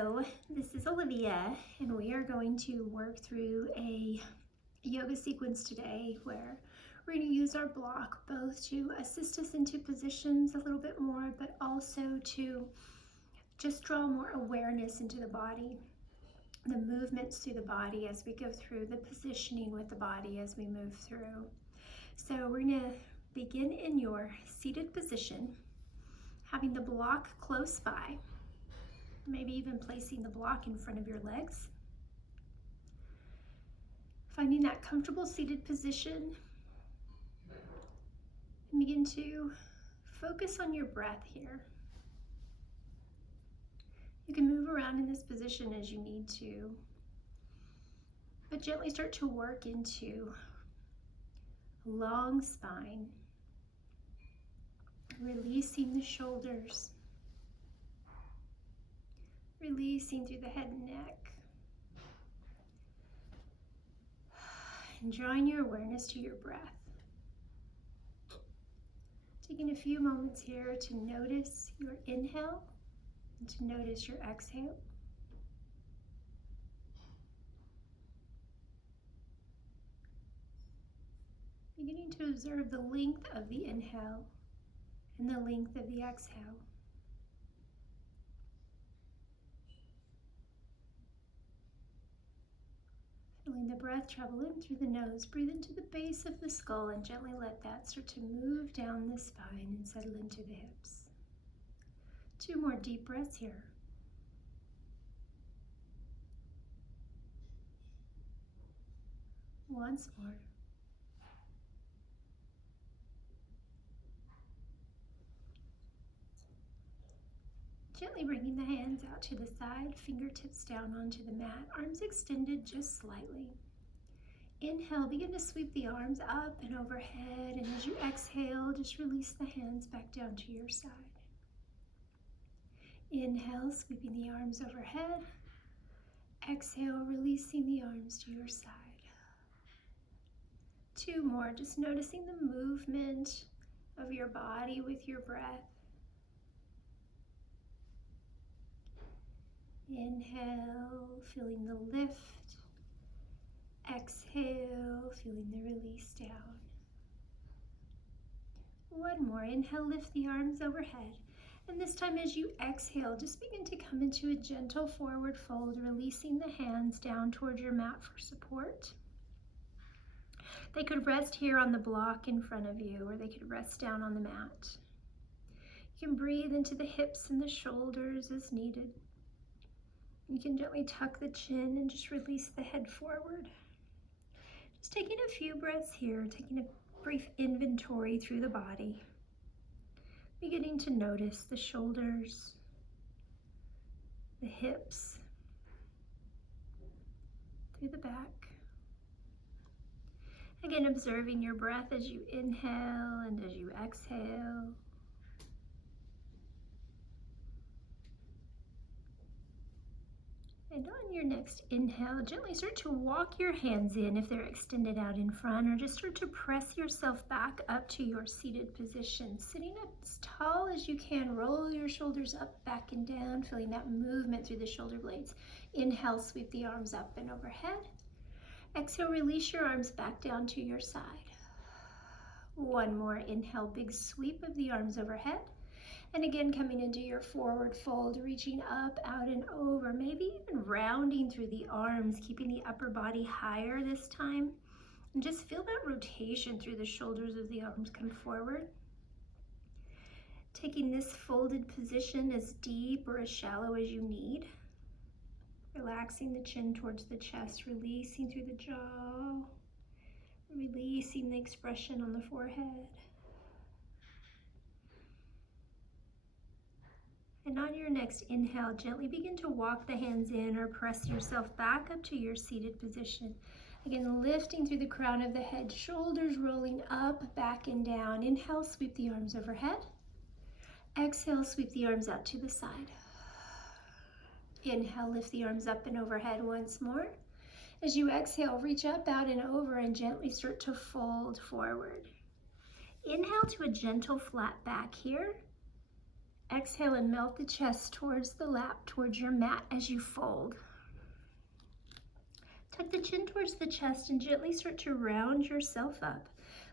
Hello, this is Olivia, and we are going to work through a yoga sequence today where we're going to use our block both to assist us into positions a little bit more, but also to just draw more awareness into the body, the movements through the body as we go through, the positioning with the body as we move through. So we're going to begin in your seated position, having the block close by. Maybe even placing the block in front of your legs. Finding that comfortable seated position. And begin to focus on your breath here. You can move around in this position as you need to, but gently start to work into a long spine, releasing the shoulders, releasing through the head and neck, and drawing your awareness to your breath. Taking a few moments here to notice your inhale and to notice your exhale. Beginning to observe the length of the inhale and the length of the exhale. Feeling the breath travel in through the nose. Breathe into the base of the skull and gently let that start to move down the spine and settle into the hips. 2 more deep breaths here. Once more. Gently bringing the hands out to the side, fingertips down onto the mat, arms extended just slightly. Inhale, begin to sweep the arms up and overhead, and as you exhale, just release the hands back down to your side. Inhale, sweeping the arms overhead. Exhale, releasing the arms to your side. 2 more, just noticing the movement of your body with your breath. Inhale, feeling the lift. Exhale, feeling the release down. 1 more, inhale, lift the arms overhead. And this time as you exhale, just begin to come into a gentle forward fold, releasing the hands down towards your mat for support. They could rest here on the block in front of you, or they could rest down on the mat. You can breathe into the hips and the shoulders as needed. You can gently tuck the chin and just release the head forward. Just taking a few breaths here, taking a brief inventory through the body. Beginning to notice the shoulders, the hips, through the back. Again, observing your breath as you inhale and as you exhale. And on your next inhale, gently start to walk your hands in if they're extended out in front, or just start to press yourself back up to your seated position. Sitting up as tall as you can, roll your shoulders up, back and down, feeling that movement through the shoulder blades. Inhale, sweep the arms up and overhead. Exhale, release your arms back down to your side. 1 more, inhale, big sweep of the arms overhead. And again, coming into your forward fold, reaching up, out, and over, maybe even rounding through the arms, keeping the upper body higher this time. And just feel that rotation through the shoulders as the arms come forward. Taking this folded position as deep or as shallow as you need. Relaxing the chin towards the chest, releasing through the jaw, releasing the expression on the forehead. And on your next inhale, gently begin to walk the hands in or press yourself back up to your seated position. Again, lifting through the crown of the head, shoulders rolling up, back and down. Inhale, sweep the arms overhead. Exhale, sweep the arms out to the side. Inhale, lift the arms up and overhead once more. As you exhale, reach up, out, and over, and gently start to fold forward. Inhale to a gentle flat back here. Exhale and melt the chest towards the lap, towards your mat as you fold. Tuck the chin towards the chest and gently start to round yourself up,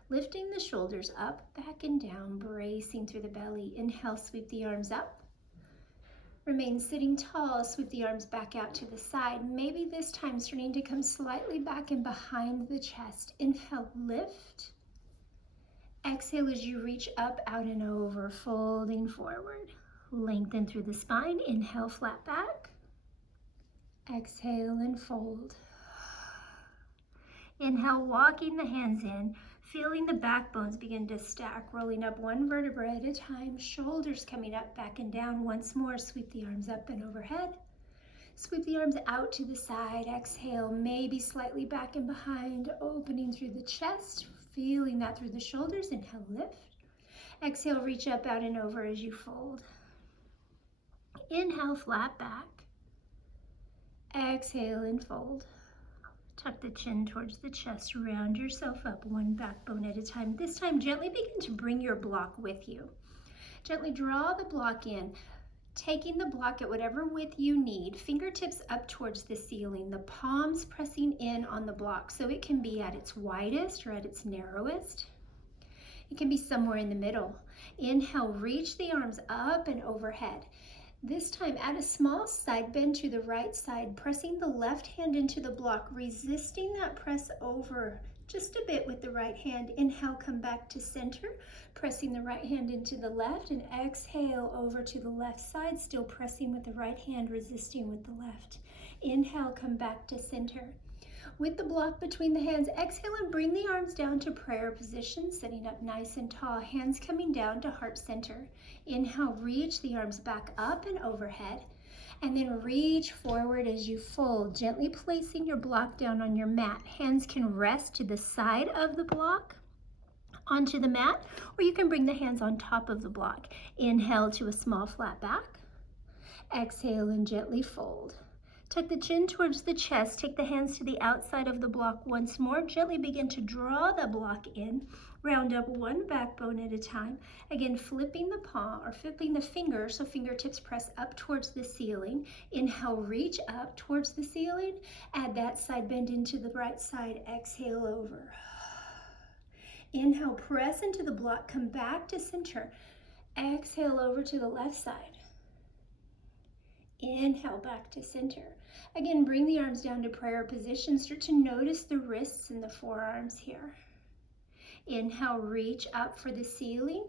lifting the shoulders up, back and down, bracing through the belly. Inhale, sweep the arms up. Remain sitting tall, sweep the arms back out to the side. Maybe this time starting to come slightly back and behind the chest. Inhale, lift. Exhale as you reach up, out and over, folding forward. Lengthen through the spine. Inhale, flat back. Exhale and fold. Inhale, walking the hands in, feeling the backbones begin to stack, rolling up one vertebra at a time, shoulders coming up, back and down. Once more, sweep the arms up and overhead. Sweep the arms out to the side. Exhale, maybe slightly back and behind, opening through the chest, feeling that through the shoulders. Inhale, lift. Exhale, reach up, out and over as you fold. Inhale, flat back. Exhale and fold. Tuck the chin towards the chest, round yourself up one backbone at a time. This time, gently begin to bring your block with you. Gently draw the block in, taking the block at whatever width you need, fingertips up towards the ceiling, the palms pressing in on the block so it can be at its widest or at its narrowest. It can be somewhere in the middle. Inhale, reach the arms up and overhead. This time, add a small side bend to the right side, pressing the left hand into the block, resisting that press over just a bit with the right hand. Inhale, come back to center, pressing the right hand into the left, and exhale over to the left side, still pressing with the right hand, resisting with the left. Inhale, come back to center. With the block between the hands, exhale and bring the arms down to prayer position, sitting up nice and tall, hands coming down to heart center. Inhale, reach the arms back up and overhead, and then reach forward as you fold, gently placing your block down on your mat. Hands can rest to the side of the block onto the mat, or you can bring the hands on top of the block. Inhale to a small flat back. Exhale and gently fold. Tuck the chin towards the chest, take the hands to the outside of the block once more. Gently begin to draw the block in, round up one backbone at a time. Again, flipping the palm or flipping the finger so fingertips press up towards the ceiling. Inhale, reach up towards the ceiling. Add that side bend into the right side. Exhale over. Inhale, press into the block, come back to center. Exhale over to the left side. Inhale, back to center. Again, bring the arms down to prayer position. Start to notice the wrists and the forearms here. Inhale, reach up for the ceiling,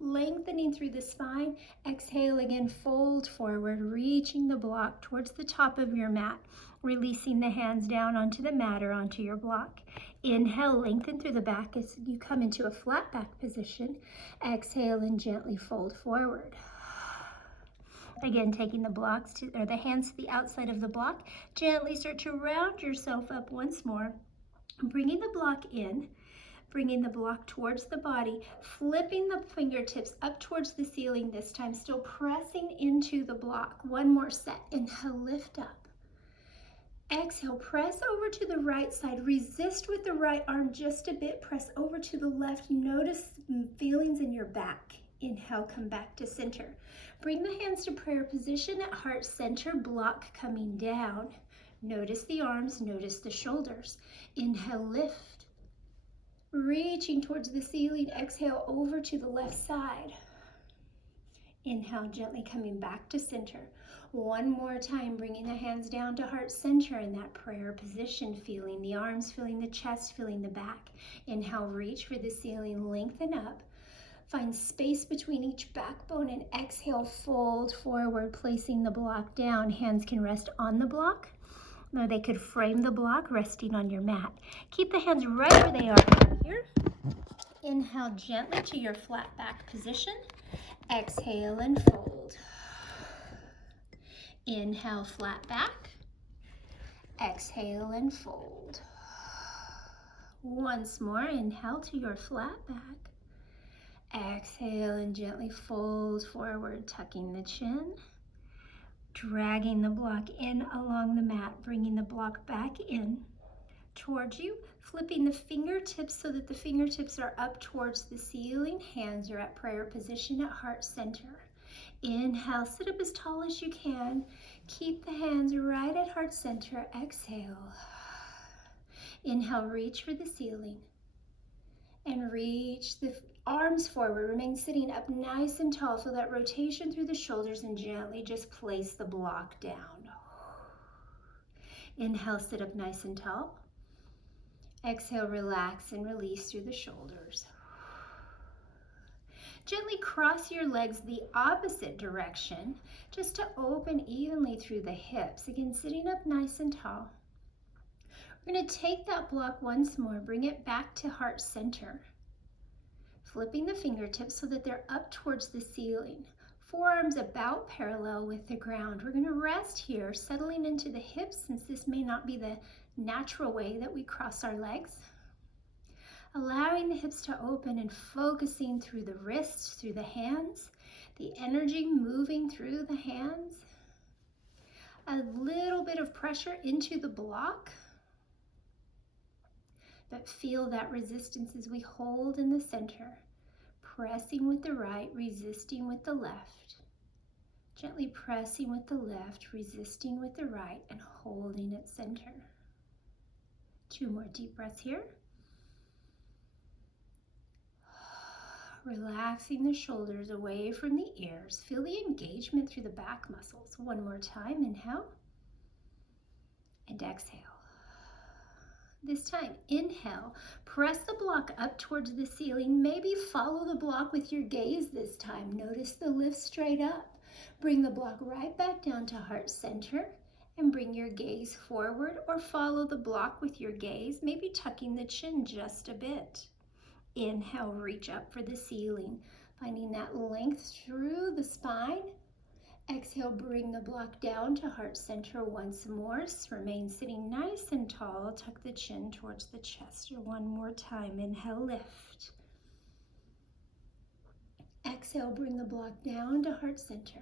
lengthening through the spine. Exhale again, fold forward, reaching the block towards the top of your mat, releasing the hands down onto the mat or onto your block. Inhale, lengthen through the back as you come into a flat back position. Exhale and gently fold forward. Again, taking the blocks or the hands to the outside of the block, gently start to round yourself up once more, bringing the block in, bringing the block towards the body, flipping the fingertips up towards the ceiling this time, still pressing into the block. One more set. Inhale, lift up. Exhale, press over to the right side. Resist with the right arm just a bit. Press over to the left. Notice feelings in your back. Inhale, come back to center. Bring the hands to prayer position at heart center, block coming down. Notice the arms, notice the shoulders. Inhale, lift. Reaching towards the ceiling, exhale over to the left side. Inhale, gently coming back to center. One more time, bringing the hands down to heart center in that prayer position, feeling the arms, feeling the chest, feeling the back. Inhale, reach for the ceiling, lengthen up. Find space between each backbone and exhale, fold forward, placing the block down. Hands can rest on the block, or they could frame the block, resting on your mat. Keep the hands right where they are here. Inhale gently to your flat back position. Exhale and fold. Inhale, flat back. Exhale and fold. Once more, inhale to your flat back. Exhale and gently fold forward, tucking the chin, dragging the block in along the mat, bringing the block back in towards you, flipping the fingertips so that the fingertips are up towards the ceiling. Hands are at prayer position at heart center. Inhale, sit up as tall as you can. Keep the hands right at heart center. Exhale. Inhale, reach for the ceiling. And reach the arms forward. Remain sitting up nice and tall. Feel that rotation through the shoulders and gently just place the block down. Inhale, sit up nice and tall. Exhale, relax and release through the shoulders. Gently cross your legs the opposite direction, just to open evenly through the hips. Again, sitting up nice and tall. We're going to take that block once more, bring it back to heart center. Flipping the fingertips so that they're up towards the ceiling. Forearms about parallel with the ground. We're going to rest here, settling into the hips since this may not be the natural way that we cross our legs. Allowing the hips to open and focusing through the wrists, through the hands, the energy moving through the hands. A little bit of pressure into the block, but feel that resistance as we hold in the center, pressing with the right, resisting with the left. Gently pressing with the left, resisting with the right, and holding at center. 2 more deep breaths here. Relaxing the shoulders away from the ears. Feel the engagement through the back muscles. 1 more time, inhale and exhale. This time, inhale, press the block up towards the ceiling. Maybe follow the block with your gaze this time. Notice the lift straight up. Bring the block right back down to heart center and bring your gaze forward, or follow the block with your gaze, maybe tucking the chin just a bit. Inhale, reach up for the ceiling, finding that length through the spine. Exhale, bring the block down to heart center once more. Remain sitting nice and tall. Tuck the chin towards the chest. 1 more time. Inhale, lift. Exhale, bring the block down to heart center.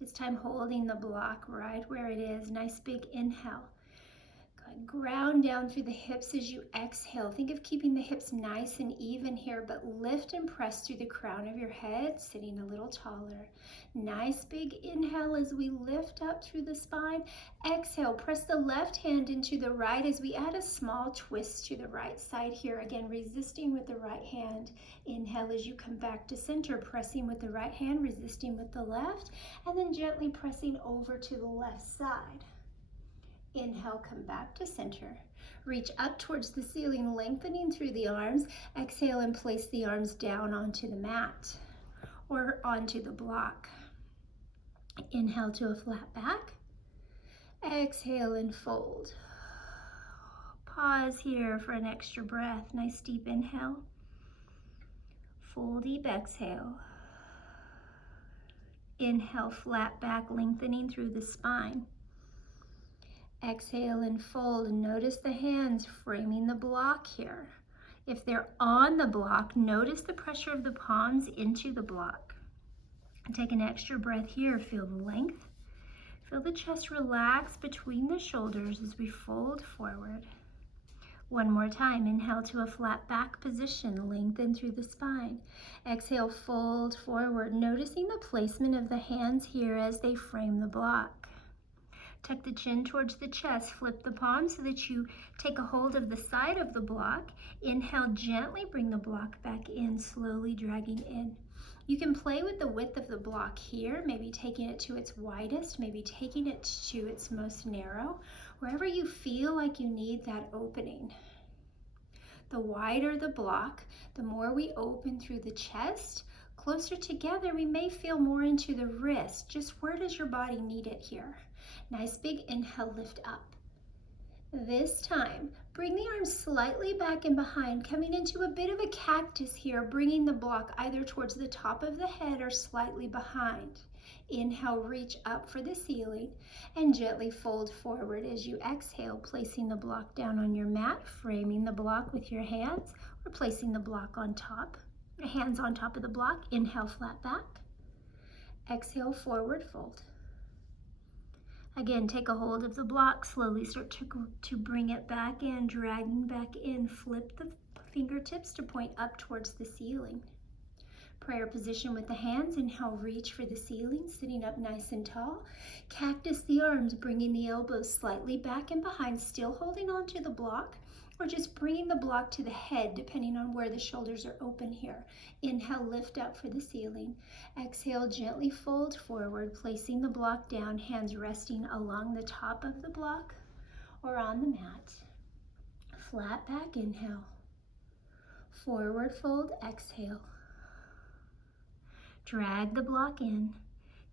This time holding the block right where it is. Nice big inhale. Good. Ground down through the hips as you exhale. Think of keeping the hips nice and even here, but lift and press through the crown of your head, sitting a little taller. Nice big inhale as we lift up through the spine. Exhale, press the left hand into the right as we add a small twist to the right side here. Again, resisting with the right hand. Inhale as you come back to center, pressing with the right hand, resisting with the left, and then gently pressing over to the left side. Inhale, come back to center. Reach up towards the ceiling, lengthening through the arms. Exhale and place the arms down onto the mat or onto the block. Inhale to a flat back. Exhale and fold. Pause here for an extra breath. Nice deep inhale. Full deep exhale. Inhale, flat back, lengthening through the spine. Exhale and fold. Notice the hands framing the block here. If they're on the block, notice the pressure of the palms into the block. Take an extra breath here. Feel the length. Feel the chest relax between the shoulders as we fold forward. 1 more time. Inhale to a flat back position. Lengthen through the spine. Exhale, fold forward. Noticing the placement of the hands here as they frame the block. Tuck the chin towards the chest. Flip the palms so that you take a hold of the side of the block. Inhale, gently bring the block back in, slowly dragging in. You can play with the width of the block here, maybe taking it to its widest, maybe taking it to its most narrow, wherever you feel like you need that opening. The wider the block, the more we open through the chest. Closer together, we may feel more into the wrist. Just where does your body need it here? Nice big inhale, lift up. This time, bring the arms slightly back and behind, coming into a bit of a cactus here, bringing the block either towards the top of the head or slightly behind. Inhale, reach up for the ceiling and gently fold forward as you exhale, placing the block down on your mat, framing the block with your hands, or placing the block on top. Hands on top of the block. Inhale, flat back. Exhale, forward fold. Again, take a hold of the block, slowly start to bring it back in, dragging back in. Flip the fingertips to point up towards the ceiling. Prayer position with the hands. Inhale, reach for the ceiling, sitting up nice and tall. Cactus the arms, bringing the elbows slightly back and behind, still holding on to the block, or just bringing the block to the head, depending on where the shoulders are open here. Inhale, lift up for the ceiling. Exhale, gently fold forward, placing the block down, hands resting along the top of the block or on the mat. Flat back, inhale. Forward fold, exhale. Drag the block in.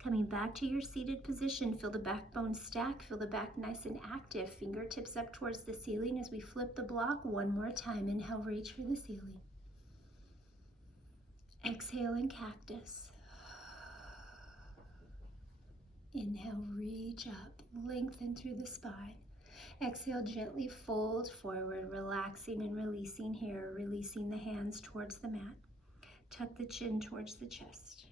Coming back to your seated position, feel the backbone stack, feel the back nice and active. Fingertips up towards the ceiling as we flip the block one more time. Inhale, reach for the ceiling. Exhale in cactus. Inhale, reach up, lengthen through the spine. Exhale, gently fold forward, relaxing and releasing here, releasing the hands towards the mat. Tuck the chin towards the chest.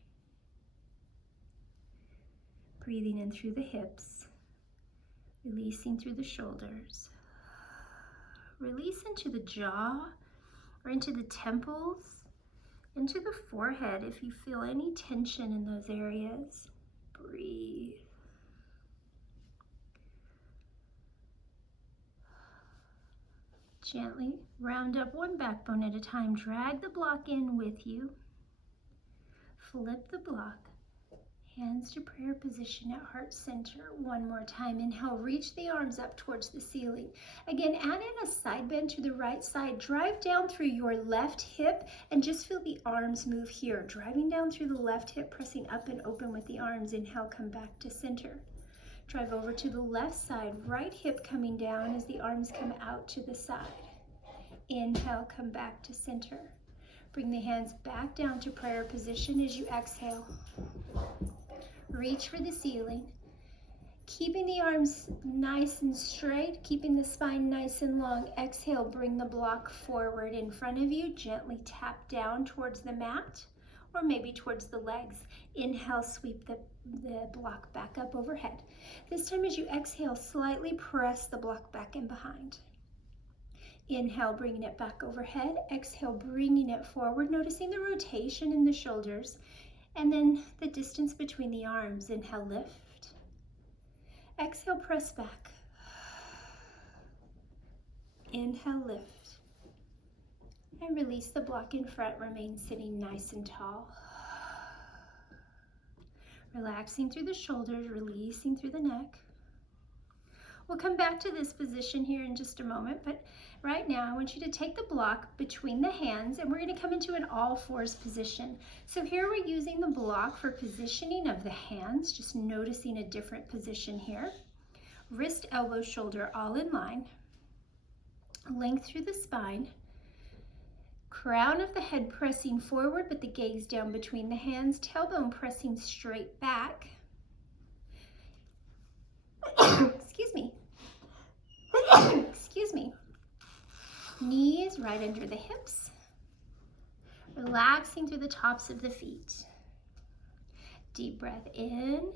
Breathing in through the hips, releasing through the shoulders. Release into the jaw or into the temples, into the forehead if you feel any tension in those areas. Breathe. Gently round up one backbone at a time. Drag the block in with you. Flip the block. Hands to prayer position at heart center. One more time. Inhale, reach the arms up towards the ceiling. Again, add in a side bend to the right side. Drive down through your left hip and just feel the arms move here. Driving down through the left hip, pressing up and open with the arms. Inhale, come back to center. Drive over to the left side, right hip coming down as the arms come out to the side. Inhale, come back to center. Bring the hands back down to prayer position as you exhale. Reach for the ceiling. Keeping the arms nice and straight, keeping the spine nice and long. Exhale, bring the block forward in front of you. Gently tap down towards the mat or maybe towards the legs. Inhale, sweep the block back up overhead. This time as you exhale, slightly press the block back and behind. Inhale, bringing it back overhead. Exhale, bringing it forward, noticing the rotation in the shoulders and then the distance between the arms. Inhale, lift. Exhale, press back. Inhale, lift. And release the block in front, remain sitting nice and tall. Relaxing through the shoulders, releasing through the neck. We'll come back to this position here in just a moment, but right now I want you to take the block between the hands and we're going to come into an all fours position. So here we're using the block for positioning of the hands, just noticing a different position here. Wrist, elbow, shoulder all in line. Length through the spine. Crown of the head pressing forward, but the gaze down between the hands. Tailbone pressing straight back. Excuse me. Excuse me. Knees right under the hips. Relaxing through the tops of the feet. Deep breath in.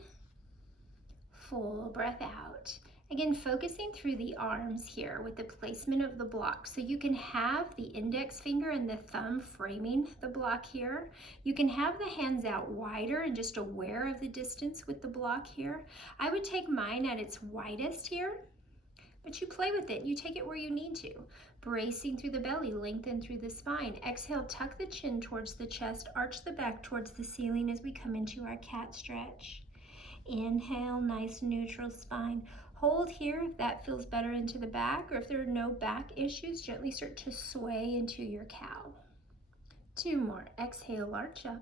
Full breath out. Again, focusing through the arms here with the placement of the block. So you can have the index finger and the thumb framing the block here. You can have the hands out wider and just aware of the distance with the block here. I would take mine at its widest here, but you play with it. You take it where you need to. Bracing through the belly, lengthen through the spine. Exhale, tuck the chin towards the chest, arch the back towards the ceiling as we come into our cat stretch. Inhale, nice neutral spine. Hold here if that feels better into the back, or if there are no back issues, gently start to sway into your cow. 2 more. Exhale, arch up.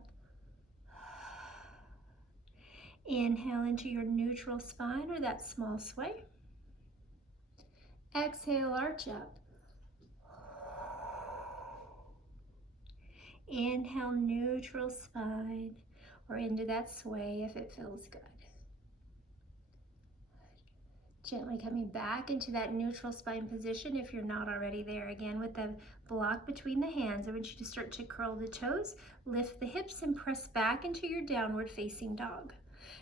Inhale into your neutral spine or that small sway. Exhale, arch up. Inhale, neutral spine or into that sway if it feels good. Gently coming back into that neutral spine position if you're not already there. Again, with the block between the hands, I want you to start to curl the toes, lift the hips, and press back into your downward facing dog.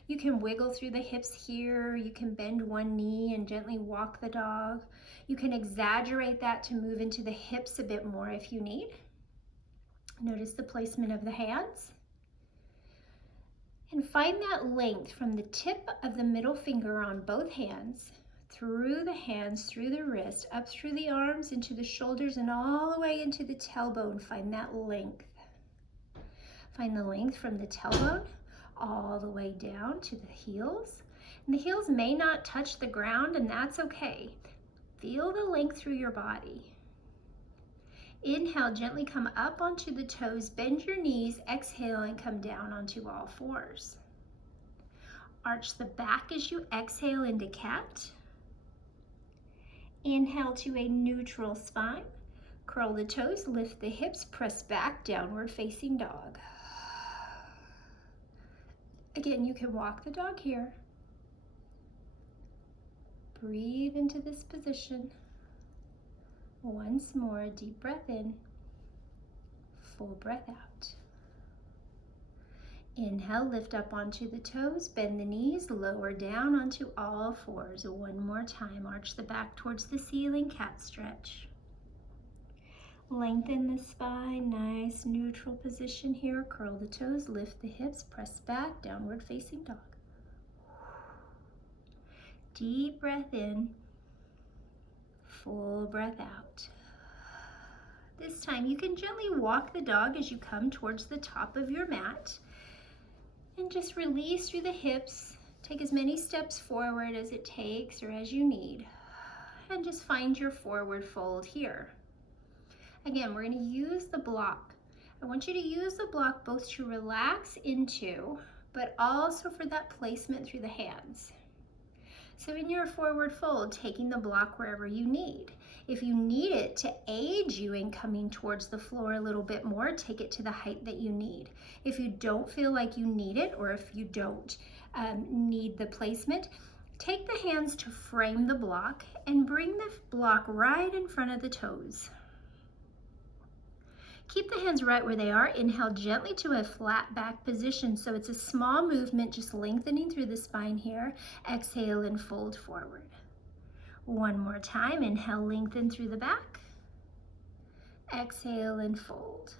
You can wiggle through the hips here. You can bend one knee and gently walk the dog. You can exaggerate that to move into the hips a bit more if you need. Notice the placement of the hands. And find that length from the tip of the middle finger on both hands, through the hands, through the wrist, up through the arms, into the shoulders, and all the way into the tailbone. Find that length. Find the length from the tailbone all the way down to the heels. And the heels may not touch the ground, and that's okay. Feel the length through your body. Inhale, gently come up onto the toes, bend your knees, exhale, and come down onto all fours. Arch the back as you exhale into cat. Inhale to a neutral spine. Curl the toes, lift the hips, press back, downward facing dog. Again, you can walk the dog here. Breathe into this position. Once more, deep breath in, full breath out. Inhale, lift up onto the toes, bend the knees, lower down onto all fours. One more time, arch the back towards the ceiling, cat stretch. Lengthen the spine, nice neutral position here. Curl the toes, lift the hips, press back, downward facing dog. Deep breath in, full breath out. This time you can gently walk the dog as you come towards the top of your mat. And just release through the hips. Take as many steps forward as it takes or as you need. And just find your forward fold here. Again, we're going to use the block. I want you to use the block both to relax into, but also for that placement through the hands. So in your forward fold, taking the block wherever you need. If you need it to aid you in coming towards the floor a little bit more, take it to the height that you need. If you don't feel like you need it, or if you don't need the placement, take the hands to frame the block and bring the block right in front of the toes. Keep the hands right where they are. Inhale gently to a flat back position. So it's a small movement, just lengthening through the spine here. Exhale and fold forward. One more time. Inhale, lengthen through the back. Exhale and fold.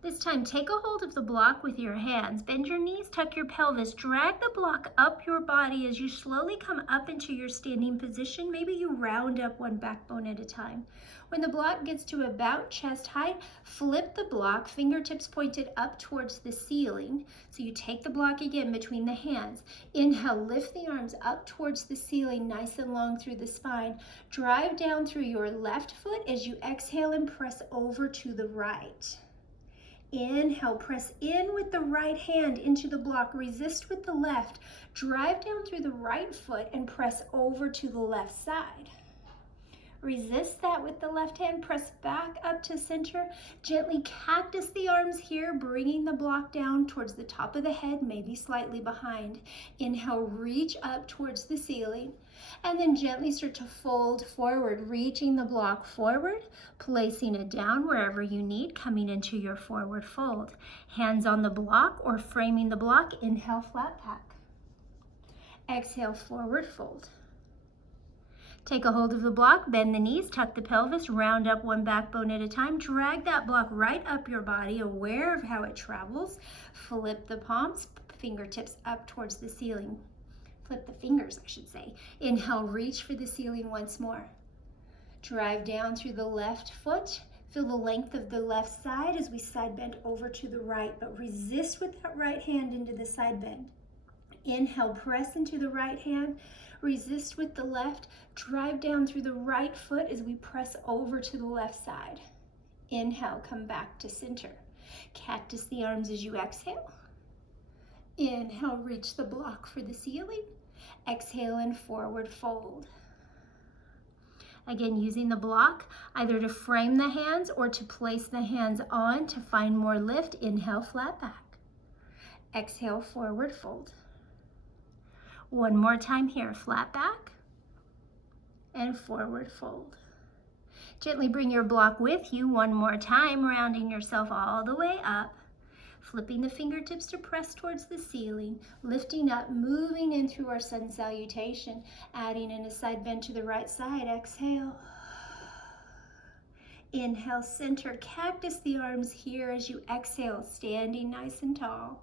This time, take a hold of the block with your hands. Bend your knees, tuck your pelvis. Drag the block up your body as you slowly come up into your standing position. Maybe you round up one backbone at a time. When the block gets to about chest height, flip the block, fingertips pointed up towards the ceiling. So you take the block again between the hands. Inhale, lift the arms up towards the ceiling, nice and long through the spine. Drive down through your left foot as you exhale and press over to the right. Inhale, press in with the right hand into the block, resist with the left. Drive down through the right foot and press over to the left side. Resist that with the left hand, press back up to center. Gently cactus the arms here, bringing the block down towards the top of the head, maybe slightly behind. Inhale, reach up towards the ceiling, and then gently start to fold forward, reaching the block forward, placing it down wherever you need, coming into your forward fold. Hands on the block or framing the block. Inhale, flat back. Exhale, forward fold. Take a hold of the block, bend the knees, tuck the pelvis, round up one backbone at a time. Drag that block right up your body, aware of how it travels. Flip the palms, fingertips up towards the ceiling. Flip the fingers, I should say. Inhale, reach for the ceiling once more. Drive down through the left foot. Feel the length of the left side as we side bend over to the right, but resist with that right hand into the side bend. Inhale, press into the right hand. Resist with the left. Drive down through the right foot as we press over to the left side. Inhale, come back to center. Cactus the arms as you exhale. Inhale, reach the block for the ceiling. Exhale and forward fold. Again, using the block either to frame the hands or to place the hands on to find more lift. Inhale, flat back. Exhale, forward fold. One more time here, flat back and forward fold. Gently bring your block with you one more time, rounding yourself all the way up, flipping the fingertips to press towards the ceiling, lifting up, moving in through our sun salutation, adding in a side bend to the right side. Exhale. Inhale, center, cactus the arms here as you exhale, standing nice and tall.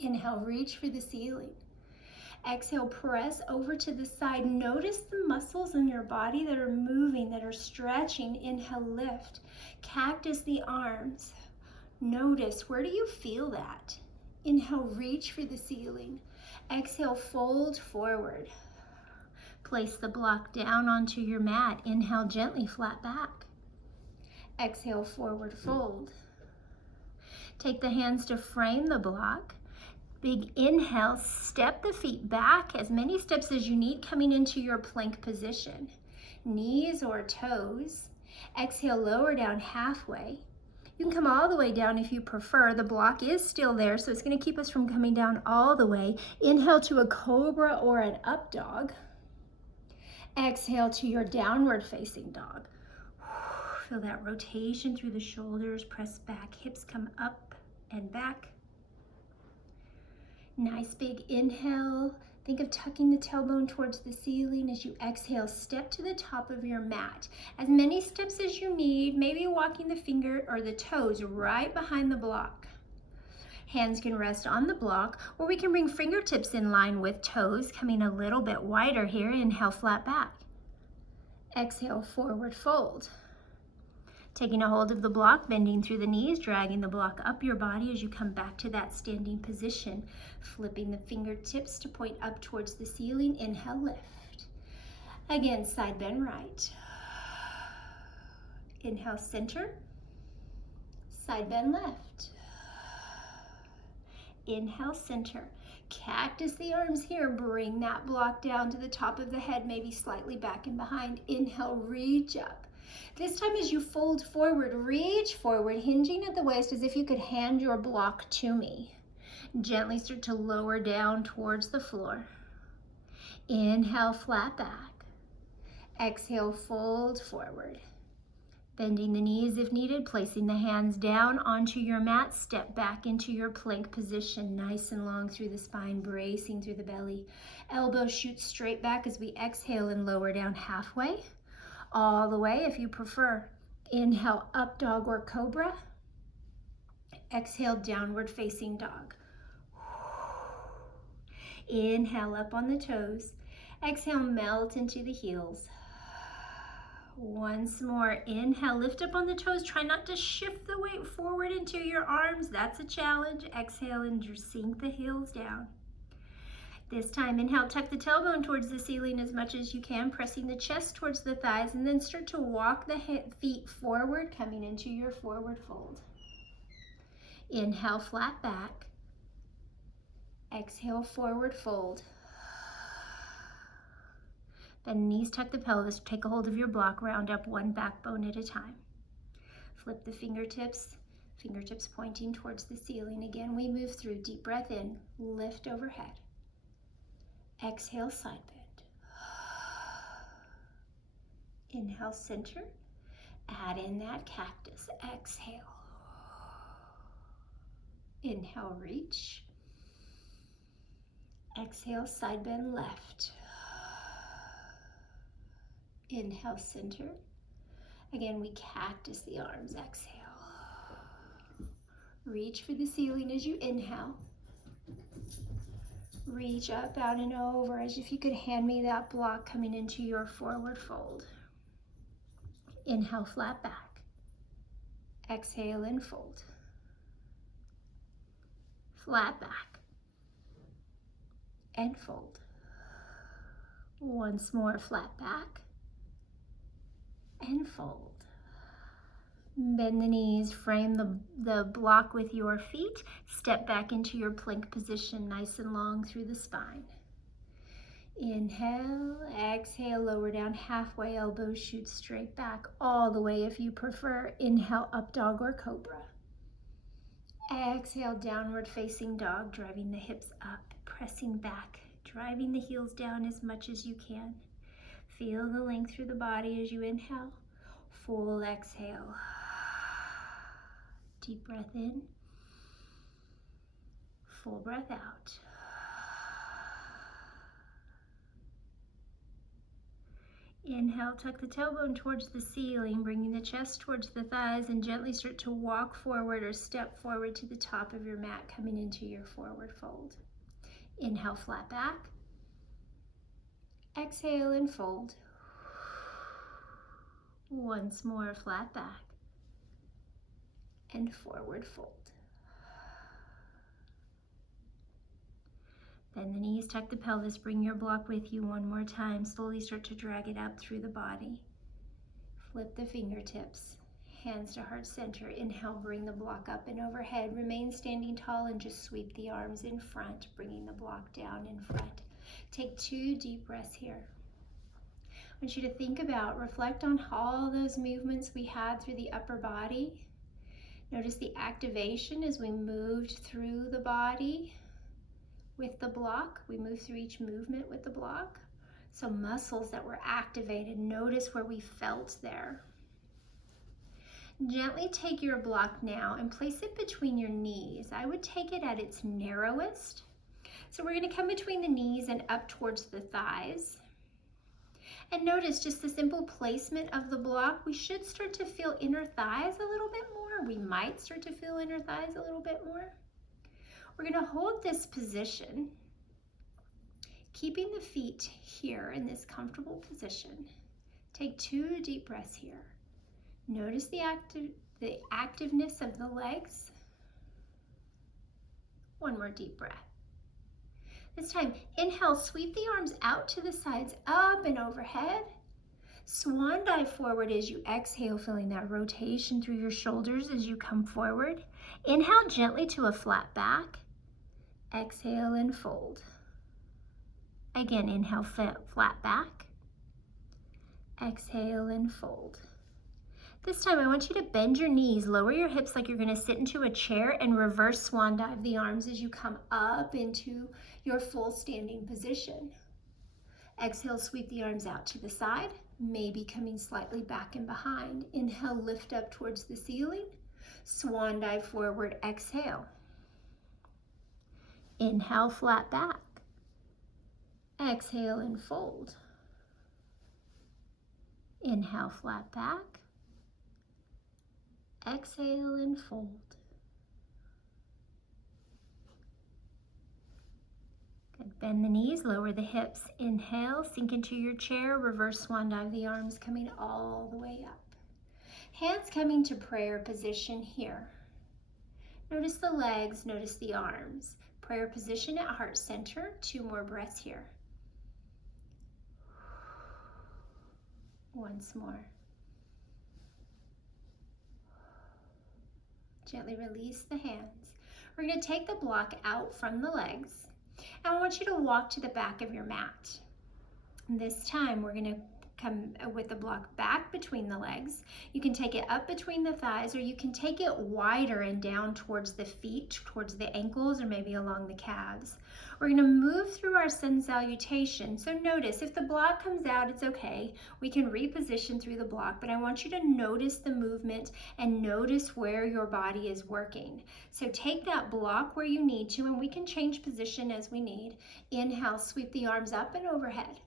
Inhale, reach for the ceiling. Exhale, press over to the side. Notice the muscles in your body that are moving, that are stretching. Inhale, lift. Cactus the arms. Notice, where do you feel that? Inhale, reach for the ceiling. Exhale, fold forward. Place the block down onto your mat. Inhale, gently flat back. Exhale, forward fold. Take the hands to frame the block. Big inhale, step the feet back as many steps as you need, coming into your plank position. Knees or toes. Exhale, lower down halfway. You can come all the way down if you prefer. The block is still there, so it's going to keep us from coming down all the way. Inhale to a cobra or an up dog. Exhale to your downward facing dog. Feel that rotation through the shoulders. Press back, hips come up and back. Nice big inhale. Think of tucking the tailbone towards the ceiling. As you exhale, step to the top of your mat. As many steps as you need, maybe walking the finger or the toes right behind the block. Hands can rest on the block, or we can bring fingertips in line with toes, coming a little bit wider here. Inhale, flat back. Exhale, forward fold. Taking a hold of the block, bending through the knees, dragging the block up your body as you come back to that standing position. Flipping the fingertips to point up towards the ceiling. Inhale, lift. Again, side bend right. Inhale, center. Side bend left. Inhale, center. Cactus the arms here. Bring that block down to the top of the head, maybe slightly back and behind. Inhale, reach up. This time as you fold forward, reach forward, hinging at the waist as if you could hand your block to me. Gently start to lower down towards the floor. Inhale, flat back. Exhale, fold forward. Bending the knees if needed, placing the hands down onto your mat. Step back into your plank position, nice and long through the spine, bracing through the belly. Elbows shoot straight back as we exhale and lower down halfway. All the way if you prefer. Inhale, up dog or cobra. Exhale, downward facing dog. Inhale, up on the toes. Exhale, melt into the heels. Once more, inhale, lift up on the toes. Try not to shift the weight forward into your arms. That's a challenge. Exhale and sink the heels down. This time, inhale, tuck the tailbone towards the ceiling as much as you can, pressing the chest towards the thighs, and then start to walk the feet forward, coming into your forward fold. Inhale, flat back. Exhale, forward fold. Bend the knees, tuck the pelvis, take a hold of your block, round up one backbone at a time. Flip the fingertips pointing towards the ceiling. Again, we move through. Deep breath in, lift overhead. Exhale, side bend. Inhale, center. Add in that cactus. Exhale. Inhale, reach. Exhale, side bend left. Inhale, center. Again, we cactus the arms. Exhale. Reach for the ceiling as you inhale. Reach up, out, and over as if you could hand me that block coming into your forward fold. Inhale, flat back. Exhale and fold. Flat back. And fold. Once more, flat back. And fold. Bend the knees, frame the block with your feet. Step back into your plank position, nice and long through the spine. Inhale, exhale, lower down halfway, elbows shoot straight back, all the way if you prefer. Inhale, up dog or cobra. Exhale, downward facing dog, driving the hips up, pressing back, driving the heels down as much as you can. Feel the length through the body as you inhale. Full exhale. Deep breath in. Full breath out. Inhale, tuck the tailbone towards the ceiling, bringing the chest towards the thighs, and gently start to walk forward or step forward to the top of your mat, coming into your forward fold. Inhale, flat back. Exhale and fold. Once more, flat back and forward fold. Bend the knees, tuck the pelvis, bring your block with you one more time. Slowly start to drag it up through the body. Flip the fingertips, hands to heart center. Inhale, bring the block up and overhead. Remain standing tall and just sweep the arms in front, bringing the block down in front. Take 2 deep breaths here. I want you to think about, reflect on all those movements we had through the upper body. Notice the activation as we moved through the body with the block. We moved through each movement with the block. So muscles that were activated, notice where we felt there. Gently take your block now and place it between your knees. I would take it at its narrowest. So we're going to come between the knees and up towards the thighs. And notice just the simple placement of the block. We should start to feel inner thighs a little bit more. We might start to feel inner thighs a little bit more. We're going to hold this position, keeping the feet here in this comfortable position. Take 2 deep breaths here. Notice the activeness of the legs. One more deep breath. This time, inhale, sweep the arms out to the sides, up and overhead. Swan dive forward as you exhale, feeling that rotation through your shoulders as you come forward. Inhale gently to a flat back. Exhale and fold. Again, inhale, flat back. Exhale and fold. This time I want you to bend your knees, lower your hips like you're going to sit into a chair, and reverse swan dive the arms as you come up into your full standing position. Exhale, sweep the arms out to the side, maybe coming slightly back and behind. Inhale, lift up towards the ceiling. Swan dive forward, exhale. Inhale, flat back. Exhale and fold. Inhale, flat back. Exhale and fold. Good. Bend the knees, lower the hips. Inhale, sink into your chair, reverse swan dive the arms coming all the way up. Hands coming to prayer position here. Notice the legs, notice the arms. Prayer position at heart center. 2 more breaths here. Once more. Gently release the hands. We're going to take the block out from the legs, and I want you to walk to the back of your mat. And this time we're going to come with the block back between the legs. You can take it up between the thighs, or you can take it wider and down towards the feet, towards the ankles, or maybe along the calves. We're going to move through our sun salutation. So notice, if the block comes out, it's okay. We can reposition through the block, but I want you to notice the movement and notice where your body is working. So take that block where you need to, and we can change position as we need. Inhale, sweep the arms up and overhead.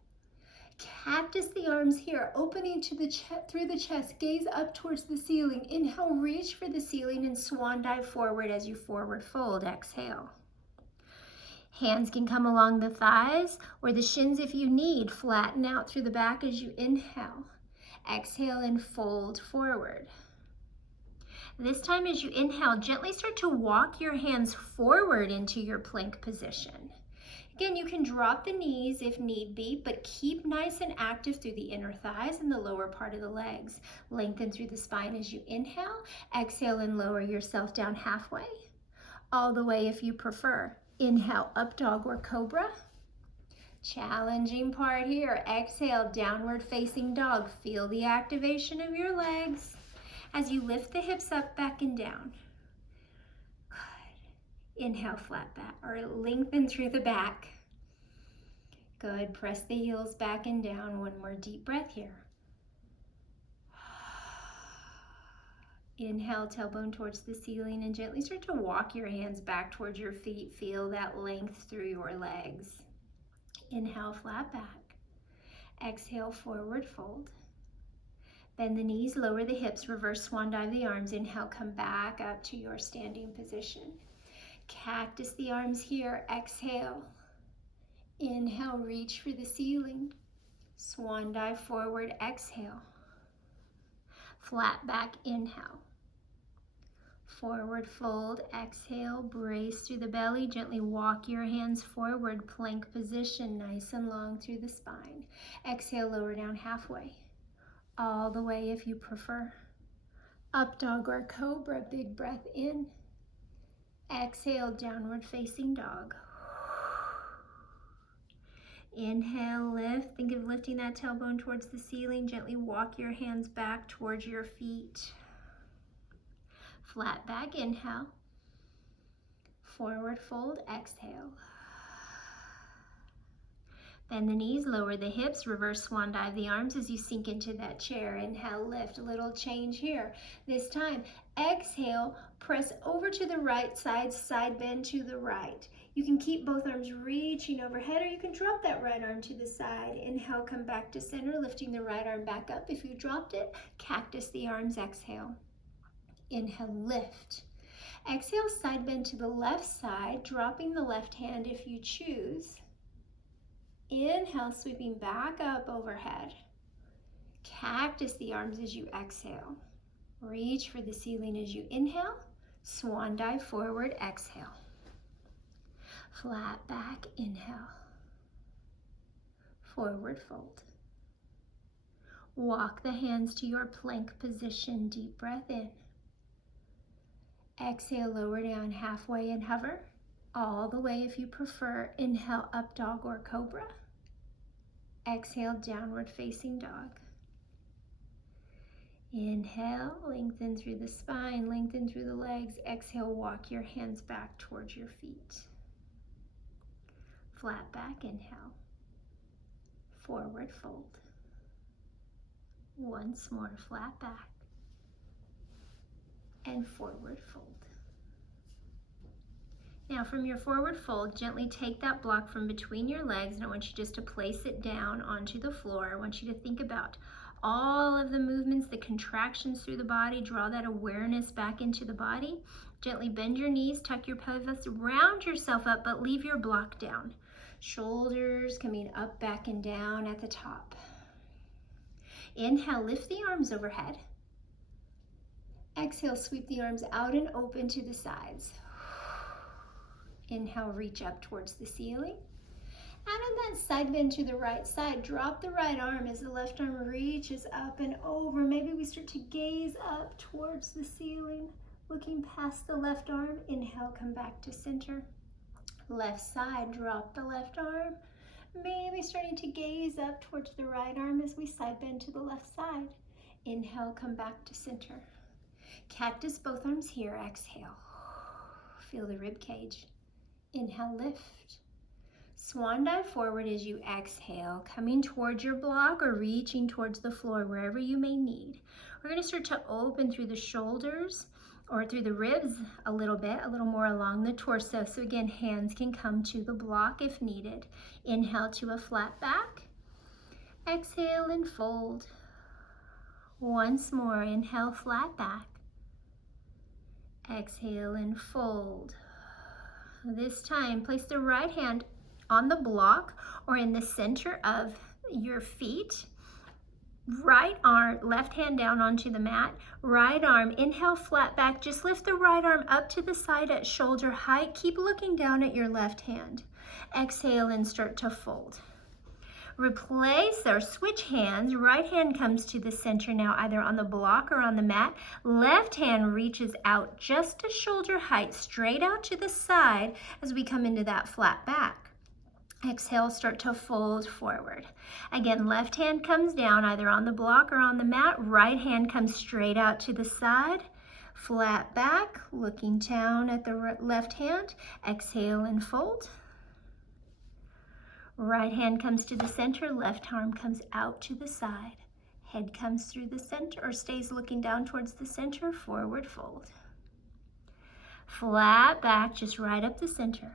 Cactus the arms here, opening to the through the chest, gaze up towards the ceiling. Inhale, reach for the ceiling and swan dive forward as you forward fold. Exhale. Hands can come along the thighs or the shins if you need. Flatten out through the back as you inhale. Exhale and fold forward. This time as you inhale, gently start to walk your hands forward into your plank position. Again, you can drop the knees if need be, but keep nice and active through the inner thighs and the lower part of the legs. Lengthen through the spine as you inhale. Exhale and lower yourself down halfway. All the way if you prefer. Inhale, up dog or cobra. Challenging part here. Exhale, downward facing dog. Feel the activation of your legs as you lift the hips up, back, and down. Inhale, flat back, or lengthen through the back. Good, press the heels back and down. One more deep breath here. Inhale, tailbone towards the ceiling, and gently start to walk your hands back towards your feet. Feel that length through your legs. Inhale, flat back. Exhale, forward fold. Bend the knees, lower the hips, reverse swan dive the arms. Inhale, come back up to your standing position. Cactus the arms here. Exhale. Inhale, reach for the ceiling. Swan dive forward, exhale. Flat back, inhale. Forward fold, exhale, brace through the belly. Gently walk your hands forward, plank position, nice and long through the spine. Exhale, lower down halfway. All the way if you prefer. Up dog or cobra, big breath in. Exhale, downward facing dog. Inhale, lift. Think of lifting that tailbone towards the ceiling. Gently walk your hands back towards your feet. Flat back, inhale. Forward fold, exhale. Bend the knees, lower the hips, reverse swan dive the arms as you sink into that chair. Inhale, lift, a little change here. This time, exhale, press over to the right side, side bend to the right. You can keep both arms reaching overhead, or you can drop that right arm to the side. Inhale, come back to center, lifting the right arm back up. If you dropped it, cactus the arms, exhale. Inhale, lift. Exhale, side bend to the left side, dropping the left hand if you choose. Inhale, sweeping back up overhead. Cactus the arms as you exhale. Reach for the ceiling as you inhale. Swan dive forward, exhale. Flat back, inhale. Forward fold. Walk the hands to your plank position. Deep breath in. Exhale, lower down halfway and hover. All the way if you prefer. Inhale, up dog or cobra. Exhale, downward facing dog. Inhale, lengthen through the spine, lengthen through the legs. Exhale, walk your hands back towards your feet. Flat back, inhale. Forward fold. Once more, flat back. And forward fold. Now from your forward fold, gently take that block from between your legs, and I want you just to place it down onto the floor. I want you to think about all of the movements, the contractions through the body. Draw that awareness back into the body. Gently bend your knees, tuck your pelvis, round yourself up, but leave your block down. Shoulders coming up, back, and down at the top. Inhale, lift the arms overhead. Exhale, sweep the arms out and open to the sides. Inhale, reach up towards the ceiling. And on that side bend to the right side, drop the right arm as the left arm reaches up and over. Maybe we start to gaze up towards the ceiling, looking past the left arm. Inhale, come back to center. Left side, drop the left arm. Maybe starting to gaze up towards the right arm as we side bend to the left side. Inhale, come back to center. Cactus both arms here, exhale. Feel the rib cage. Inhale, lift. Swan dive forward as you exhale, coming towards your block or reaching towards the floor, wherever you may need. We're going to start to open through the shoulders or through the ribs a little bit, a little more along the torso. So again, hands can come to the block if needed. Inhale to a flat back. Exhale and fold. Once more, inhale, flat back. Exhale and fold. This time, place the right hand on the block or in the center of your feet. Right arm, left hand down onto the mat. Right arm, inhale, flat back. Just lift the right arm up to the side at shoulder height. Keep looking down at your left hand. Exhale and start to fold. Replace or switch hands. Right hand comes to the center now, either on the block or on the mat. Left hand reaches out just to shoulder height, straight out to the side as we come into that flat back. Exhale, start to fold forward. Again, left hand comes down either on the block or on the mat. Right hand comes straight out to the side. Flat back, looking down at the left hand. Exhale and fold. Right hand comes to the center, left arm comes out to the side. Head comes through the center or stays looking down towards the center, forward fold. Flat back, just right up the center.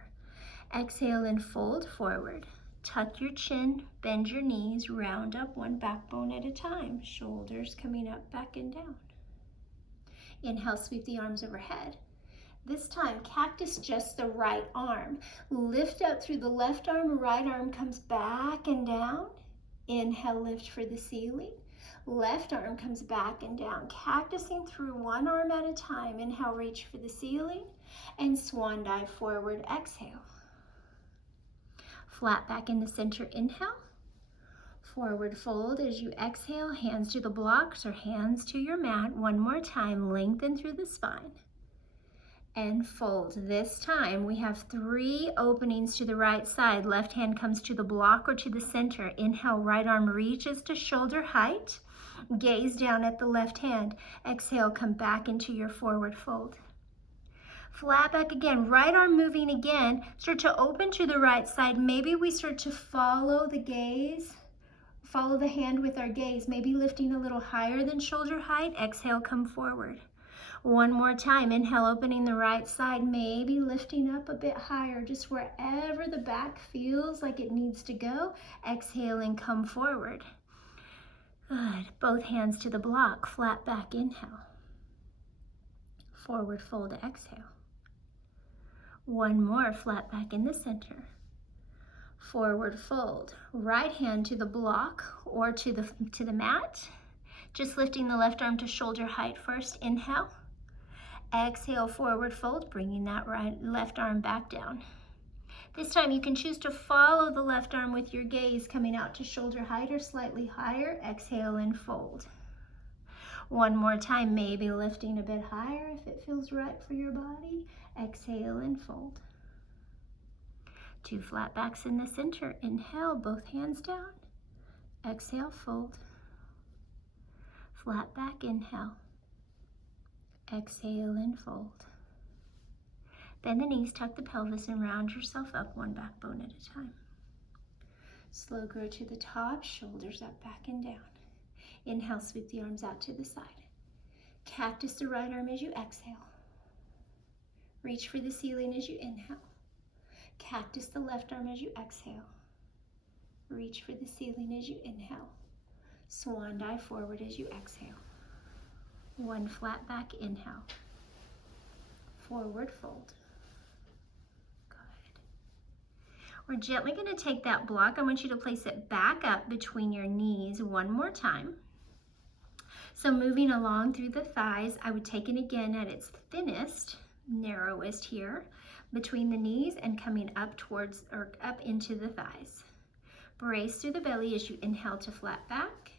Exhale and fold forward. Tuck your chin, bend your knees, round up one backbone at a time. Shoulders coming up, back and down. Inhale, sweep the arms overhead. This time, cactus just the right arm. Lift up through the left arm, right arm comes back and down. Inhale, lift for the ceiling. Left arm comes back and down, cactusing through one arm at a time. Inhale, reach for the ceiling, and swan dive forward, exhale. Flat back in the center, inhale. Forward fold as you exhale, hands to the blocks or hands to your mat. One more time, lengthen through the spine. And fold. This time we have 3 openings to the right side. Left hand comes to the block or to the center. Inhale, right arm reaches to shoulder height. Gaze down at the left hand. Exhale, come back into your forward fold. Flat back again, right arm moving again. Start to open to the right side. Maybe we start to follow the gaze. Follow the hand with our gaze, maybe lifting a little higher than shoulder height. Exhale, come forward. One more time, inhale, opening the right side, maybe lifting up a bit higher, just wherever the back feels like it needs to go. Exhale and come forward. Good, both hands to the block, flat back, inhale. Forward fold, exhale. One more, flat back in the center. Forward fold, right hand to the block or to the mat. Just lifting the left arm to shoulder height first, inhale. Exhale, forward fold, bringing that left arm back down. This time you can choose to follow the left arm with your gaze coming out to shoulder height or slightly higher. Exhale and fold. One more time, maybe lifting a bit higher if it feels right for your body. Exhale and fold. 2 flat backs in the center. Inhale, both hands down. Exhale, fold. Flat back, inhale. Exhale and fold. Bend the knees, tuck the pelvis, and round yourself up one backbone at a time. Slow grow to the top, shoulders up, back and down. Inhale, sweep the arms out to the side. Cactus the right arm as you exhale. Reach for the ceiling as you inhale. Cactus the left arm as you exhale. Reach for the ceiling as you inhale. Swan dive forward as you exhale. One flat back, inhale. Forward fold. Good. We're gently going to take that block. I want you to place it back up between your knees one more time. So moving along through the thighs, I would take it again at its thinnest, narrowest here, between the knees and coming up towards or up into the thighs. Brace through the belly as you inhale to flat back.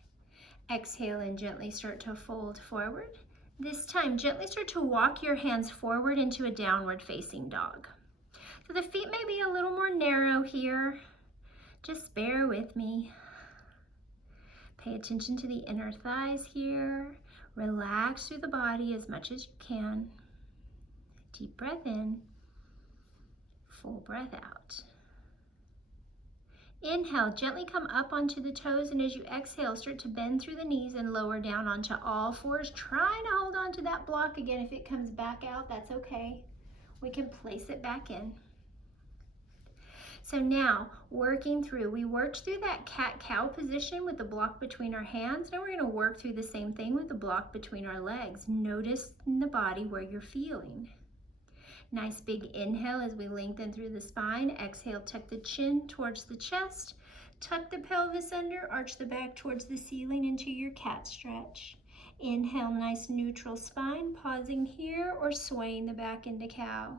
Exhale and gently start to fold forward. This time, gently start to walk your hands forward into a downward facing dog. So the feet may be a little more narrow here. Just bear with me. Pay attention to the inner thighs here. Relax through the body as much as you can. Deep breath in, full breath out. Inhale, gently come up onto the toes, and as you exhale, start to bend through the knees and lower down onto all fours. Try to hold on to that block again. If it comes back out, that's okay. We can place it back in. So now, working through, we worked through that cat-cow position with the block between our hands. Now we're going to work through the same thing with the block between our legs. Notice in the body where you're feeling. Nice big inhale as we lengthen through the spine. Exhale, tuck the chin towards the chest. Tuck the pelvis under, arch the back towards the ceiling into your cat stretch. Inhale, nice neutral spine, pausing here or swaying the back into cow.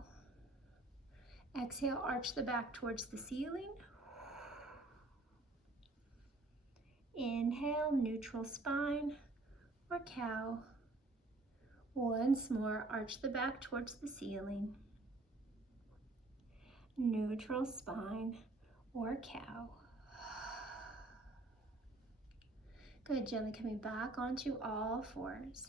Exhale, arch the back towards the ceiling. Inhale, neutral spine or cow. Once more, arch the back towards the ceiling. Neutral spine or cow. Good, gently coming back onto all fours.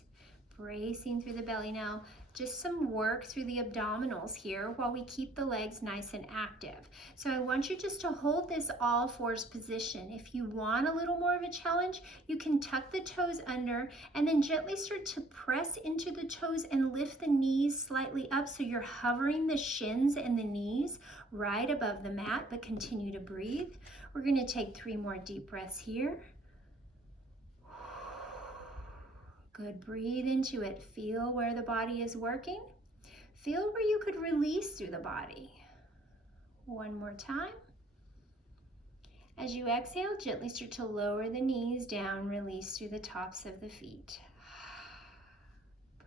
Bracing through the belly now. just some work through the abdominals here while we keep the legs nice and active. So I want you just to hold this all fours position. If you want a little more of a challenge, you can tuck the toes under and then gently start to press into the toes and lift the knees slightly up so you're hovering the shins and the knees right above the mat, but continue to breathe. We're going to take 3 more deep breaths here. Good, breathe into it. Feel where the body is working. Feel where you could release through the body. One more time. As you exhale, gently start to lower the knees down, release through the tops of the feet.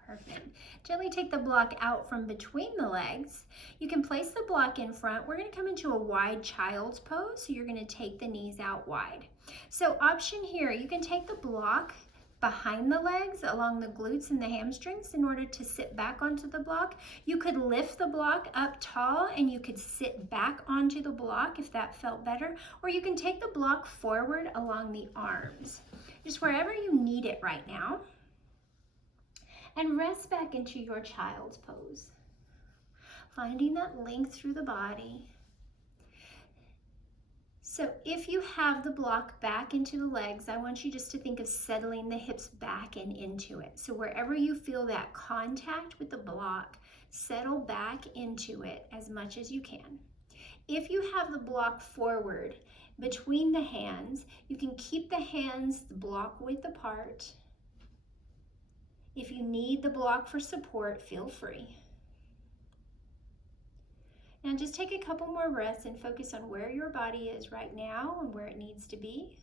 Perfect. Gently take the block out from between the legs. You can place the block in front. We're going to come into a wide child's pose, so you're going to take the knees out wide. So option here, you can take the block behind the legs along the glutes and the hamstrings in order to sit back onto the block. You could lift the block up tall and you could sit back onto the block if that felt better, or you can take the block forward along the arms, just wherever you need it right now. And rest back into your child's pose, finding that length through the body. So if you have the block back into the legs, I want you just to think of settling the hips back and into it. So wherever you feel that contact with the block, settle back into it as much as you can. If you have the block forward between the hands, you can keep the hands block width apart. If you need the block for support, feel free. Now just take a couple more breaths and focus on where your body is right now and where it needs to be.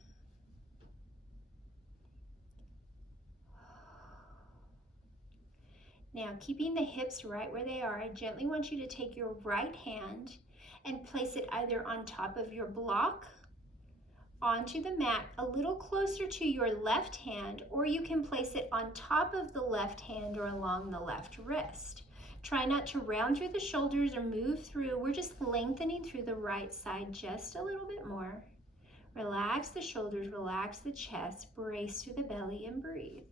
Now, keeping the hips right where they are, I gently want you to take your right hand and place it either on top of your block, onto the mat, a little closer to your left hand, or you can place it on top of the left hand or along the left wrist. Try not to round through the shoulders or move through. We're just lengthening through the right side just a little bit more. Relax the shoulders, relax the chest, brace through the belly and breathe.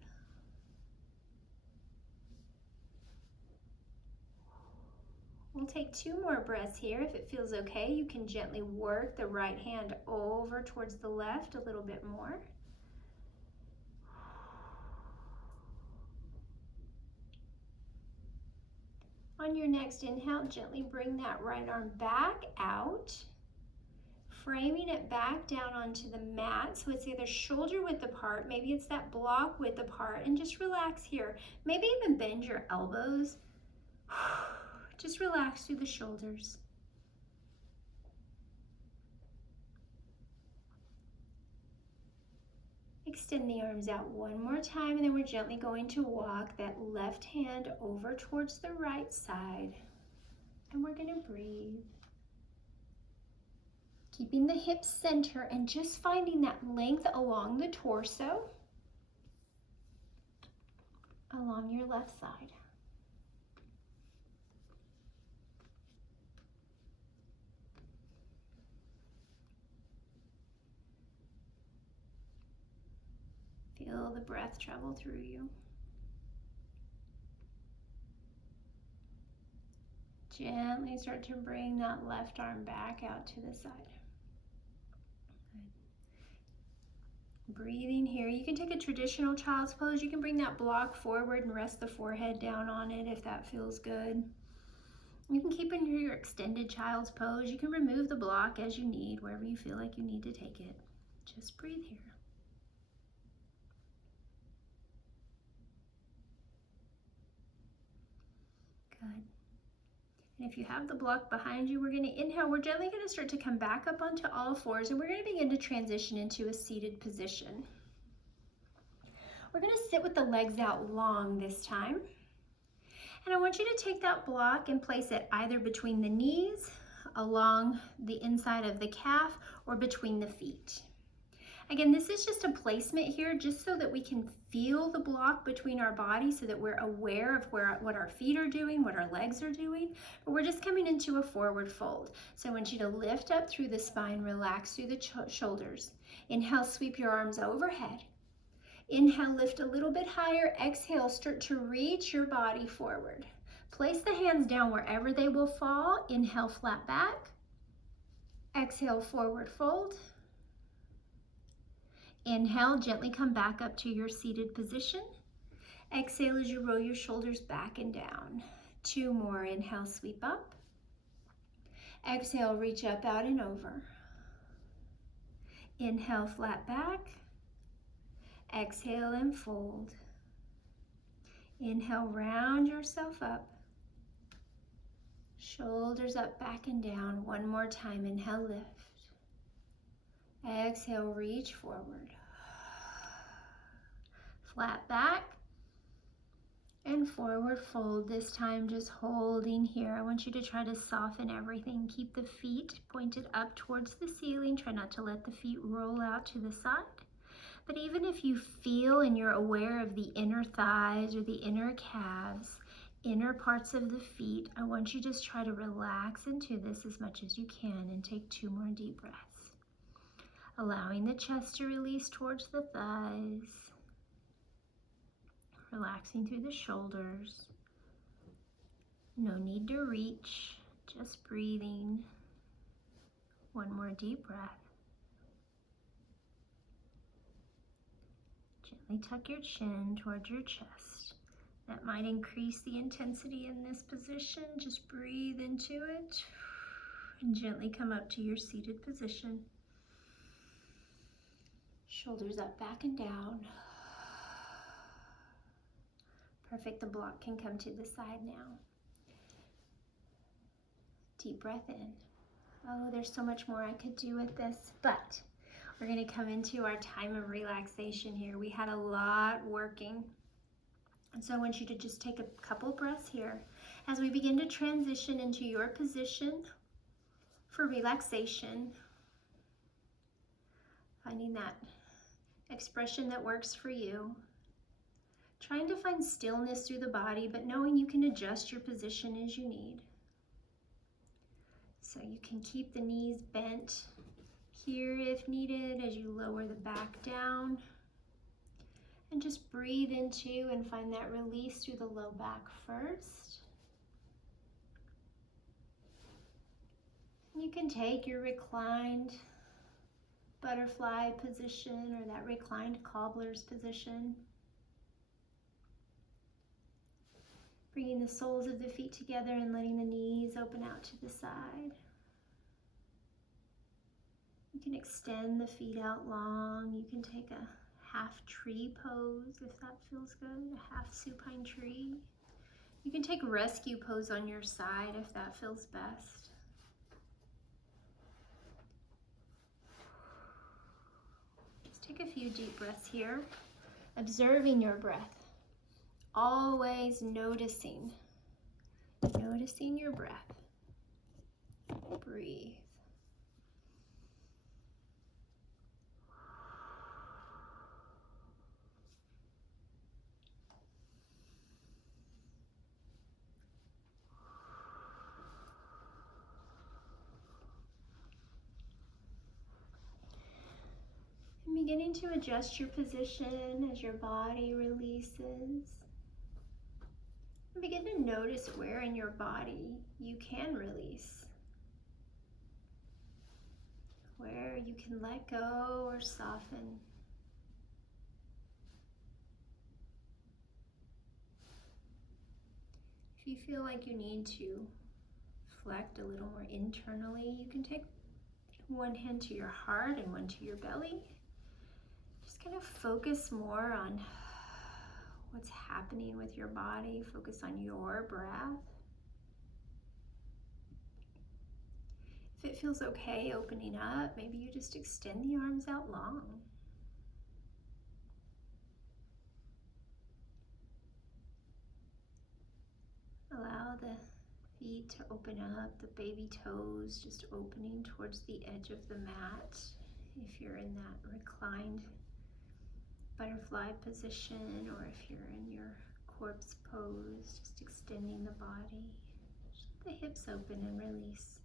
We'll take 2 more breaths here. If it feels okay, you can gently work the right hand over towards the left a little bit more. On your next inhale, gently bring that right arm back out, framing it back down onto the mat. So it's either shoulder width apart, maybe it's that block width apart, and just relax here. Maybe even bend your elbows. Just relax through the shoulders. Extend the arms out one more time, and then we're gently going to walk that left hand over towards the right side. And we're going to breathe. Keeping the hips center and just finding that length along the torso, along your left side. Feel the breath travel through you. Gently start to bring that left arm back out to the side. Good. Breathing here. You can take a traditional child's pose. You can bring that block forward and rest the forehead down on it if that feels good. You can keep in your extended child's pose. You can remove the block as you need, wherever you feel like you need to take it. Just breathe here. Good. And if you have the block behind you, we're going to inhale. We're gently going to start to come back up onto all fours, and we're going to begin to transition into a seated position. We're going to sit with the legs out long this time. And I want you to take that block and place it either between the knees, along the inside of the calf, or between the feet. Again, this is just a placement here just so that we can feel the block between our bodies so that we're aware of what our feet are doing, what our legs are doing. But we're just coming into a forward fold. So I want you to lift up through the spine, relax through the shoulders. Inhale, sweep your arms overhead. Inhale, lift a little bit higher. Exhale, start to reach your body forward. Place the hands down wherever they will fall. Inhale, flat back. Exhale, forward fold. Inhale, gently come back up to your seated position. Exhale as you roll your shoulders back and down. 2 more. Inhale, sweep up. Exhale, reach up, out, and over. Inhale, flat back. Exhale and fold. Inhale, round yourself up. Shoulders up, back and down. 1 more time. Inhale, lift. Exhale, reach forward. Flat back and forward fold. This time just holding here. I want you to try to soften everything. Keep the feet pointed up towards the ceiling. Try not to let the feet roll out to the side. But even if you feel and you're aware of the inner thighs or the inner calves, inner parts of the feet, I want you to just try to relax into this as much as you can and take 2 more deep breaths. Allowing the chest to release towards the thighs. Relaxing through the shoulders. No need to reach, just breathing. 1 more deep breath. Gently tuck your chin towards your chest. That might increase the intensity in this position. Just breathe into it and gently come up to your seated position. Shoulders up, back and down. Perfect. The block can come to the side now. Deep breath in. Oh, there's so much more I could do with this, but we're going to come into our time of relaxation here. We had a lot working. And so I want you to just take a couple breaths here as we begin to transition into your position for relaxation. Finding that expression that works for you. Trying to find stillness through the body, but knowing you can adjust your position as you need. So you can keep the knees bent here if needed as you lower the back down. And just breathe into and find that release through the low back first. You can take your reclined butterfly position or that reclined cobbler's position. Bringing the soles of the feet together and letting the knees open out to the side. You can extend the feet out long. You can take a half tree pose if that feels good, a half supine tree. You can take rescue pose on your side if that feels best. Just take a few deep breaths here, observing your breath. Always noticing your breath. Breathe. And beginning to adjust your position as your body releases. And begin to notice where in your body you can release. Where you can let go or soften. If you feel like you need to reflect a little more internally, you can take 1 hand to your heart and 1 to your belly. Just kind of focus more on what's happening with your body. Focus on your breath. If it feels okay opening up, maybe you just extend the arms out long. Allow the feet to open up, the baby toes just opening towards the edge of the mat. If you're in that reclined butterfly position, or if you're in your corpse pose, just extending the body. Just let the hips open and release.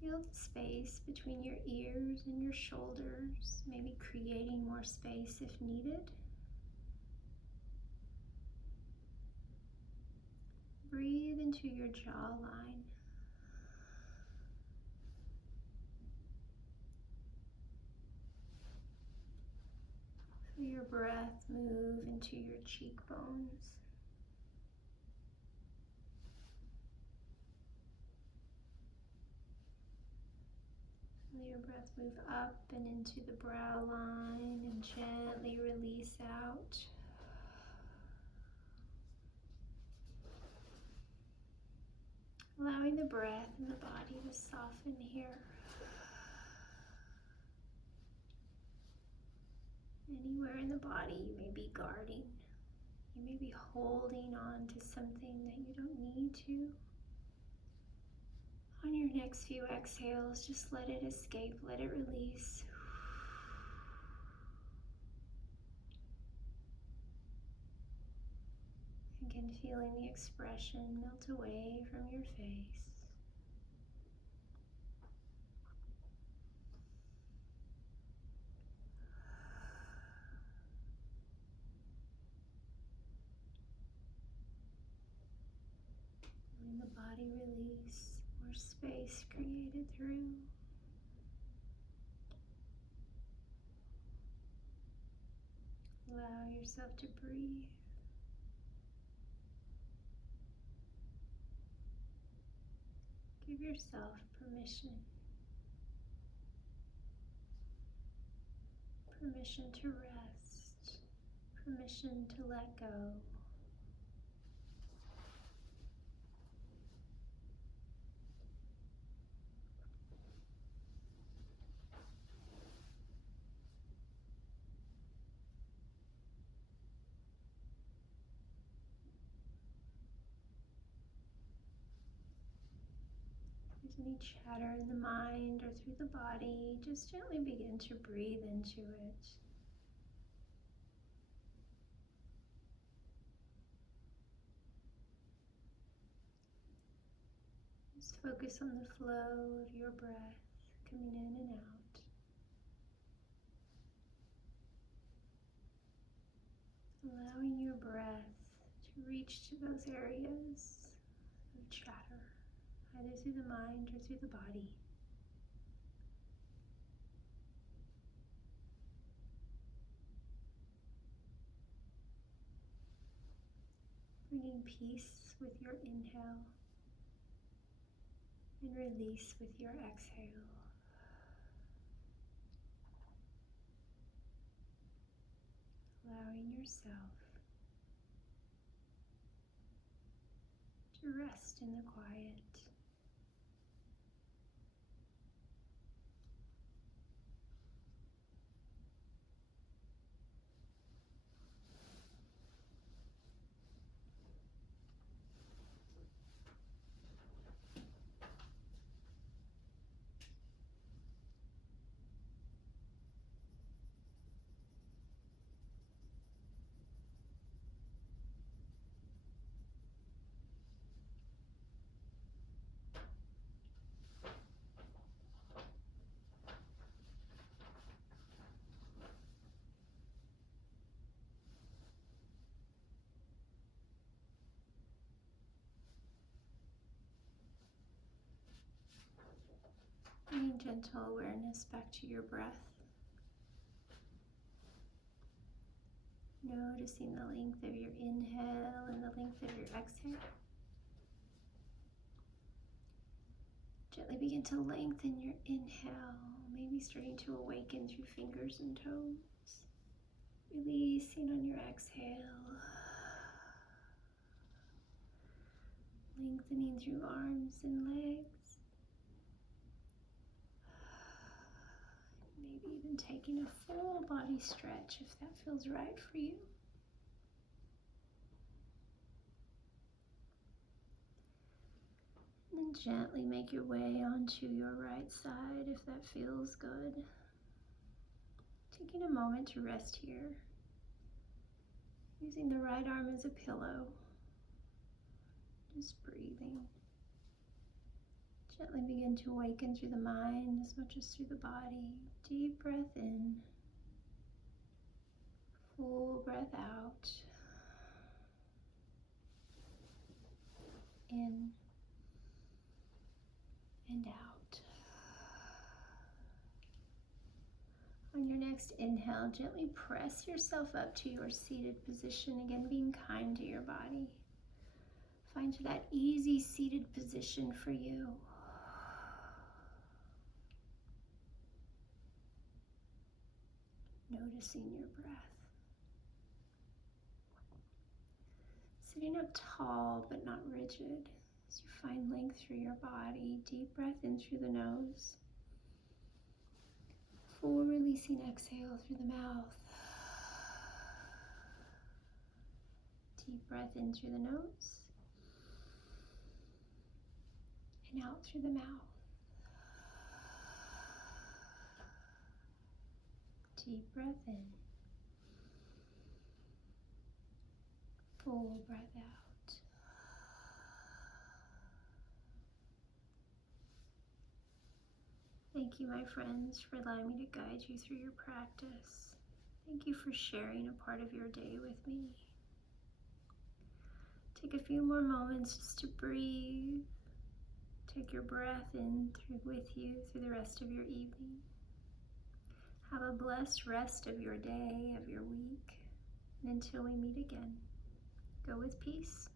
Feel the space between your ears and your shoulders, maybe creating more space if needed. Breathe into your jawline. Feel your breath move into your cheekbones. Feel your breath move up and into the brow line and gently release out. Allowing the breath and the body to soften here. Anywhere in the body you may be guarding. You may be holding on to something that you don't need to. On your next few exhales, just let it escape, let it release. Again, feeling the expression melt away from your face. Feeling the body release, more space created through. Allow yourself to breathe. Give yourself permission. Permission to rest. Permission to let go. If there's any chatter in the mind or through the body, just gently begin to breathe into it. Just focus on the flow of your breath coming in and out. Allowing your breath to reach to those areas of chatter, either through the mind or through the body. Bringing peace with your inhale and release with your exhale. Allowing yourself to rest in the quiet. Bringing gentle awareness back to your breath. Noticing the length of your inhale and the length of your exhale. Gently begin to lengthen your inhale, maybe starting to awaken through fingers and toes. Releasing on your exhale. Lengthening through arms and legs. Maybe even taking a full body stretch if that feels right for you. And then gently make your way onto your right side if that feels good. Taking a moment to rest here. Using the right arm as a pillow. Just breathing. Gently begin to awaken through the mind as much as through the body. Deep breath in. Full breath out. In and out. On your next inhale, gently press yourself up to your seated position. Again, being kind to your body. Find that easy seated position for you. Noticing your breath. Sitting up tall but not rigid as you find length through your body. Deep breath in through the nose. Full releasing exhale through the mouth. Deep breath in through the nose and out through the mouth. Deep breath in. Full breath out. Thank you, my friends, for allowing me to guide you through your practice. Thank you for sharing a part of your day with me. Take a few more moments just to breathe. Take your breath in with you through the rest of your evening. Have a blessed rest of your day, of your week. And until we meet again, go with peace.